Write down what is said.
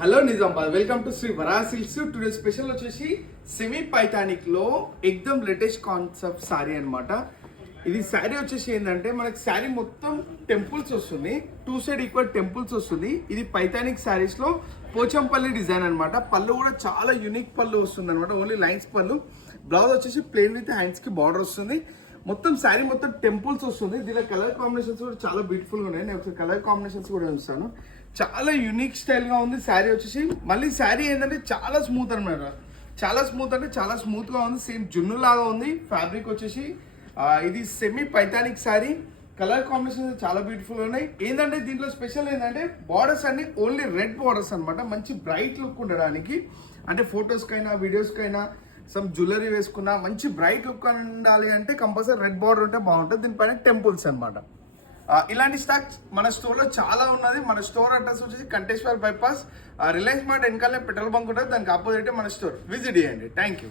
Hello Nizamabad, welcome to Shri Vara silks. Today special వచ్చేసి semi పైథానిక్ లో ఎక్దమ్ లేటెస్ట్ కాన్సెప్ట్ సారీ అన్నమాట. ఇది శారీ వచ్చేసి ఏంటంటే మనకి శారీ మొత్తం టెంపుల్స్ వస్తుంది, టూ సైడ్ ఈక్వల్ టెంపుల్స్ వస్తుంది. ఇది పైథానిక్ శారీస్ లో పోచంపల్లి డిజైన్ అన్నమాట. పళ్ళు కూడా చాలా యూనిక్ పళ్ళు వస్తుంది అనమాట, ఓన్లీ లైన్స్ పళ్ళు. బ్లౌజ్ వచ్చేసి ప్లెయిన్ విత్ హ్యాండ్స్ కి బార్డర్ వస్తుంది. మొత్తం శారీ మొత్తం టెంపుల్స్ వస్తుంది. దీనిలో కలర్ కాంబినేషన్స్ కూడా చాలా బ్యూటిఫుల్ గా ఉన్నాయి. నేను ఒకసారి కలర్ కాంబినేషన్స్ కూడా చూస్తాను. చాలా యూనిక్ స్టైల్ గా ఉంది శారీ వచ్చేసి. మళ్ళీ శారీ ఏంటంటే చాలా స్మూత్ అనమాట, చాలా స్మూత్ అంటే చాలా స్మూత్ గా ఉంది. సేమ్ జున్ను లాగా ఉంది ఫ్యాబ్రిక్ వచ్చేసి. ఇది సెమీ పైథానిక్ శారీ. కలర్ కాంబినేషన్ చాలా బ్యూటిఫుల్ ఉన్నాయి. ఏంటంటే దీంట్లో స్పెషల్ ఏంటంటే బార్డర్స్ అన్ని ఓన్లీ రెడ్ బార్డర్స్ అనమాట. మంచి బ్రైట్ లుక్ ఉండడానికి, అంటే ఫొటోస్ కైనా వీడియోస్ కైనా సమ్ జ్యువెలరీ వేసుకున్నా మంచి బ్రైట్ లుక్ ఉండాలి అంటే కంపల్సరీ రెడ్ బార్డర్ ఉంటే బాగుంటుంది. దీనిపైన టెంపుల్స్ అనమాట. ఇలాంటి స్టాక్ మన స్టోర్ లో చాలా ఉన్నది. మన స్టోర్ అడ్రస్ వచ్చేసి కంటేశ్వర్ బైపాస్, రిలయన్స్ మార్ట్ వెనకాలే పెట్రోల్ బంక్ ఉంటుంది, దానికి ఆపోజిట్ మన స్టోర్. విజిట్ చేయండి. Thank you.